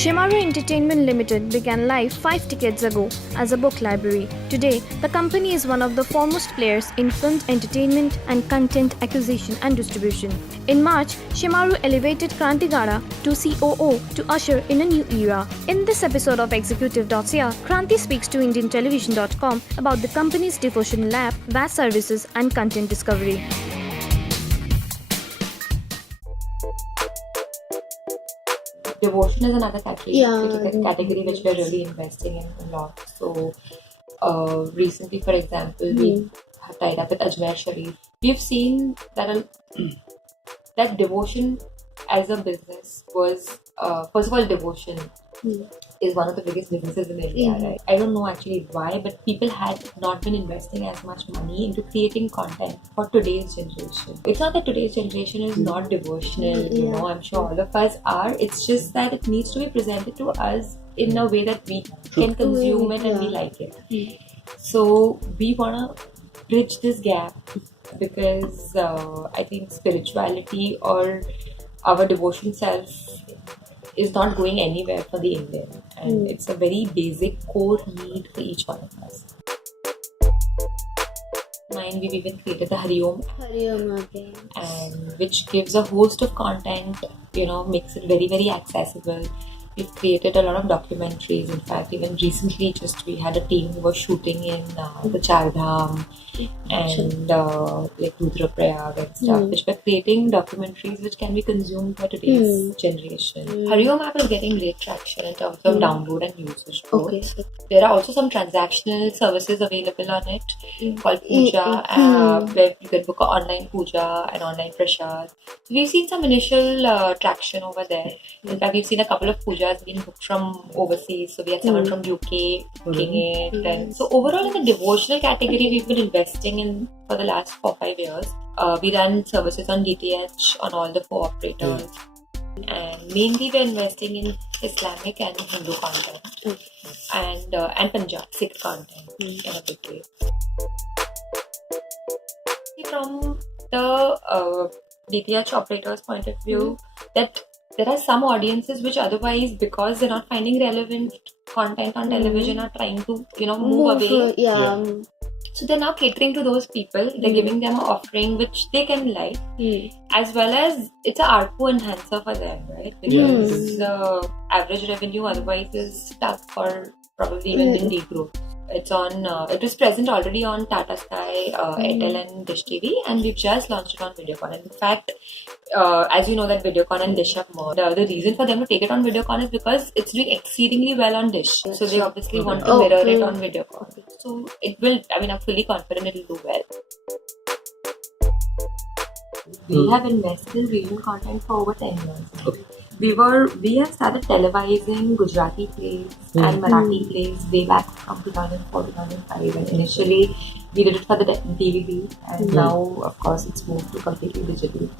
Shimaru Entertainment Limited began life 5 decades ago as a book library. Today, the company is one of the foremost players in film entertainment and content acquisition and distribution. In March, Shimaru elevated Kranti Gada to COO to usher in a new era. In this episode of Executive.ca, Kranti speaks to IndianTelevision.com about the company's Devotional app, VAS services and content discovery. Devotion is another category which we're really investing in a lot. So, recently, for example, we have tied up with Ajmer Sharif. We've seen that that devotion as a business was, first of all, devotion is one of the biggest businesses in India, right? I don't know actually why, but people had not been investing as much money into creating content for today's generation. It's not that today's generation is not devotional, I'm sure all of us are. It's just that it needs to be presented to us in a way that we can consume it and we like it. So we want to bridge this gap because I think spirituality or our devotion self is not going anywhere for the Indian, and it's a very basic core need for each one of us. We've even created the Hariom app, and which gives a host of content, makes it very, very accessible. We've created a lot of documentaries. In fact, even recently, we had a team who was shooting in the Char Dham and like Rudraprayag and stuff, which were creating documentaries which can be consumed by today's generation. Hariom app is getting great traction in terms of download and usage. There are also some transactional services available on it called Puja app, where you can book an online Puja and online Prashad. So we've seen some initial traction over there. In fact, we've seen a couple of pujas being booked from overseas. So we had someone from UK booking it. And so overall in the devotional category, we've been investing in for the last 4-5 years. We run services on DTH on all the 4 operators. And mainly we're investing in Islamic and Hindu content and Punjab Sikh content in a big way. From the DTH operator's point of view, that there are some audiences which otherwise, because they're not finding relevant content on television, are trying to, move away. So they're now catering to those people. They're giving them an offering which they can like, as well as it's an ARPU enhancer for them, right? Because the average revenue otherwise is stuck or probably even in degrowth. It's on. It was present already on Tata Sky, Airtel and Dish TV, and we've just launched it on Videocon. And in fact, as you know that Videocon and Dish have merged. The reason for them to take it on Videocon is because it's doing exceedingly well on Dish. So they obviously want to mirror it on Videocon. So it will. I'm fully confident it will do well. We have invested in regional content for over 10 years. We have started televising Gujarati plays and Marathi plays way back from 2004, 2005, and initially we did it for the DVD, and now of course it's moved to completely digital.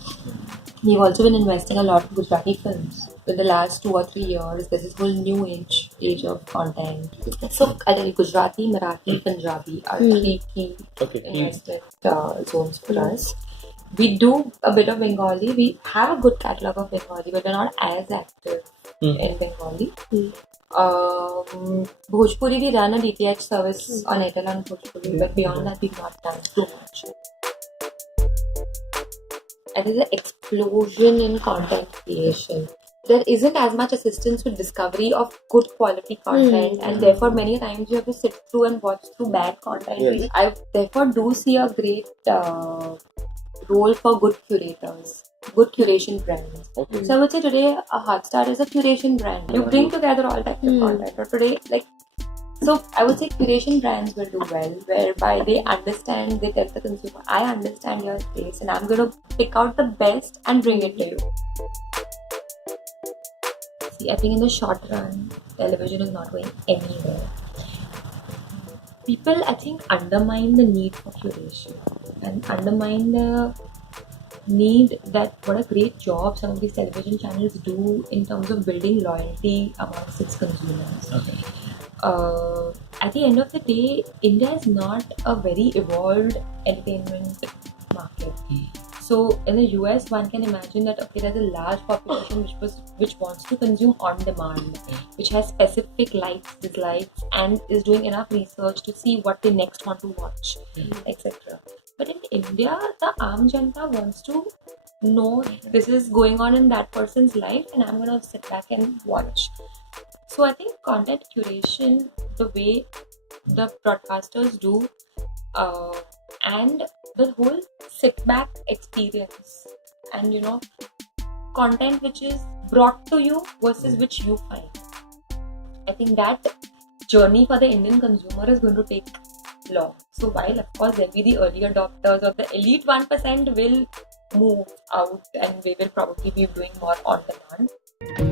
We've also been investing a lot in Gujarati films. In the last 2 or 3 years, there's this whole new age of content. So I'll tell you, Gujarati, Marathi, Punjabi are 3 key invested zones for us. We do a bit of Bengali. We have a good catalogue of Bengali, but we're not as active in Bengali. Bhojpuri, we run a DTH service on Airtel and Bhojpuri, but beyond that, we've not done too much. And there's an explosion in content creation. There isn't as much assistance with discovery of good quality content, and therefore many times you have to sit through and watch through bad content. I therefore do see a great role for good curators, good curation brands. So I would say today a Hotstar is a curation brand. You bring together all types of content. Or today, so I would say curation brands will do well, whereby they understand, they tell the consumer, I understand your taste and I'm going to pick out the best and bring it to you. See, I think in the short run, television is not going anywhere. People, I think, undermine the need for curation and undermine the need that what a great job some of these television channels do in terms of building loyalty amongst its consumers. At the end of the day, India is not a very evolved entertainment market. So in the US, one can imagine that okay, there's a large population which wants to consume on demand, which has specific likes, dislikes, and is doing enough research to see what they next want to watch, etc. But in India, the Aam Janta wants to know this is going on in that person's life, and I'm gonna sit back and watch. So I think content curation, the way the broadcasters do, and the whole sit back experience, and content which is brought to you versus which you find. I think that journey for the Indian consumer is going to take long. So while of course there'll be the early adopters or the elite 1% will move out and we will probably be doing more on demand.